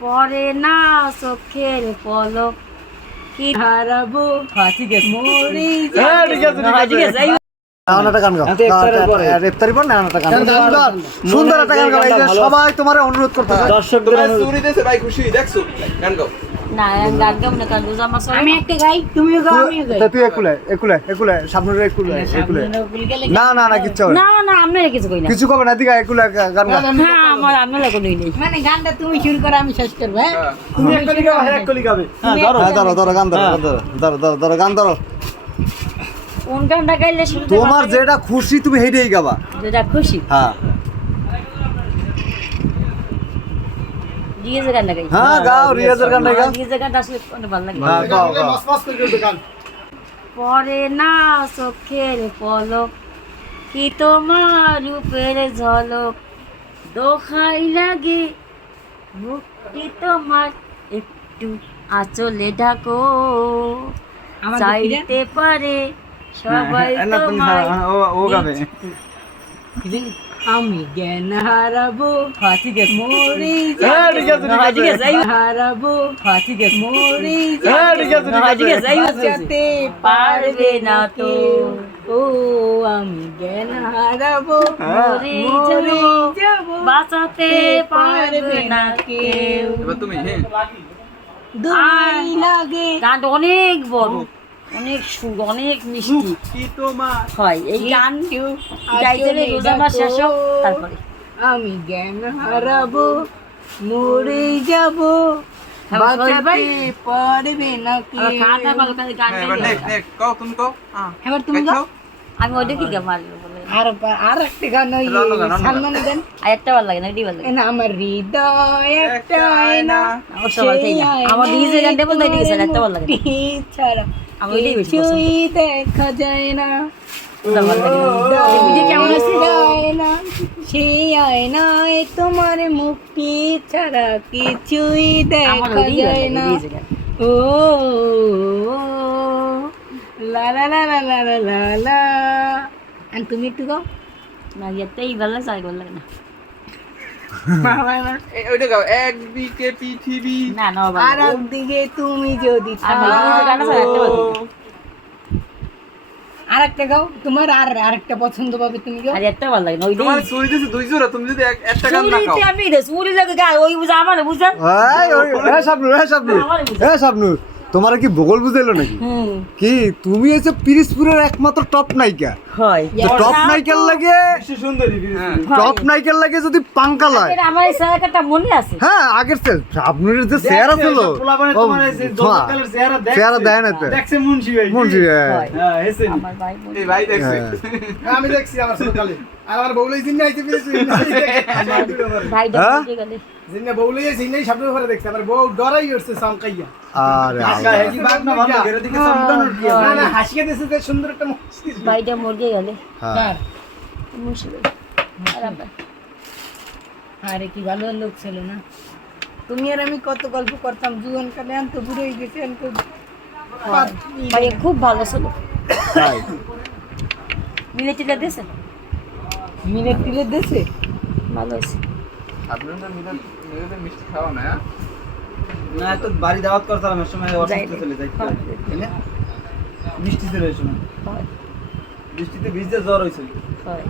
পরে না চোখের পলক। কি হারাবো? হ্যাঁ, আচ্ছা, আচ্ছা, হ্যাঁ, সুন্দর একটা গান সবাই তোমার অনুরোধ করতে খুশি দেখছ? গান গাও। না গান না আমি একটা গাই তুমিও গাও আমিও গাই তা তুই একুলে একুলে একুলে সামনের একুলে একুলে। না না না কিচ্ছু না। না না আমি কিছু কই না। কিছু কবে না দিকে একুলে গান গাও হ্যাঁ আমার আমি লাগো নেই নেই। মানে গানটা তুমি শুরু করো আমি শেষ করব হ্যাঁ? হ্যাঁ। তুমি এক গাও, হ্যাঁ, এক গাবে। হ্যাঁ, ধরো। ধরো ধরো গান ধরো গান ধরো ধরো ধরো ধরো গান ধরো। কোন গানটা গাইলে তোমার যেটা খুশি তুমি হেইটাই গাবা। যেটা খুশি? হ্যাঁ। রিয়েজের গানটা গাই। হ্যাঁ গাও রিয়াজের গান। গাও। রিয়েজের গানটা আসলে অনেক ভালো লাগে। হ্যাঁ গাও গাও। পরে না চোখের পলক কি তোমার রূপের ঝলক? দোহাই লাগে মুক্তি তোমার একটু আঁচলে ঢাকো। চাইতে পারে সবাই হ্যাঁ, তুমি তোমায় হ্যাঁ, ও- ও গাবে। আমি জ্ঞান হারাবো। হাতি গেছে। মরে হ্যাঁ, ঠিক আছে হাজি হ্যাঁ, হারাবো। হাতি গেছে। মরে হ্যাঁ, ঠিক আছে হাজি গেছে। পারবে না তো। ও আমি জ্ঞান হারাবো। মরে যাব। বাঁচাতে পারবে না কেউ। এবার তুমি দুই লাগে। গান অনেক বড়। অনেক সুর অনেক মিষ্টি। হয় এই গান গাইতে রোজা মাস শেষ হোক তারপরে। আমি জ্ঞান হারাবো মরে যাব। আমার হৃদয় একটা না একটা ভালো লাগে আয়নায় তোমার মুক্তি ছাড়া কিছুই দেখা যায় না। ও তুমি একটু গাও না যেতেই ভালো লাগে না। একদিকে পৃথিবী না না ভালো আর একদিকে তুমি যদি আমার নিজের গান আছে, আর একটা ভালো লাগে না। আর একটা গাও তোমার আর আরেকটা পছন্দ পাবে তুমি গাও। আর একটা ভালো লাগে না ওইটাই তোমার চুরি দিয়েছে দুই জোড়া তুমি যদি একটা গান না গাও। আমি রে চুরি লাগে গান ওই বুঝা আমার বুঝা। এই ওই এ শাবনূর এ শাবনূর আমারই বুঝি। তোমার কি ভূগোল বুঝাইলো নাকি? কি তুমি হচ্ছে পিরিসপুরের একমাত্র টপ নায়িকা। হয়। টপ নাইকেল লাগে টপ নাইকেল হ্যাঁ, লাগে যদি পাঙ্কা লাগে। আমার চেহারাটা মনে আছে? হ্যাঁ আগের আপনার যে চেহারা ছিল চেহারা দেয় না তো। মুন্সি ভাই। হ্যাঁ। হ্যাঁ। আমি দেখছি আর হাসিয়ে সুন্দর একটা মরে গেলে? হ্যাঁ। মুশকিল আরে কি ভালো লোক ছিল না। তুমি আর আমি কত গল্প করতাম জীবন কালে আন তো বুড়ো হয়ে গেছে আন তো ভাই খুব ভালো ছিল। মিলে টিলে দিয়েছে? মিনিট দিলে দেশে ভালো তো নিজেদের নিজেদের মিষ্টি খাওয়া না হ্যাঁ? না, এত বাড়ি দাওয়াত করতাম, সময় অসুস্থ হ্যাঁ। তাই না? বৃষ্টি ছিল সময়। হয়। বৃষ্টিতে ভিজতে জ্বর হয়েছিল হয়।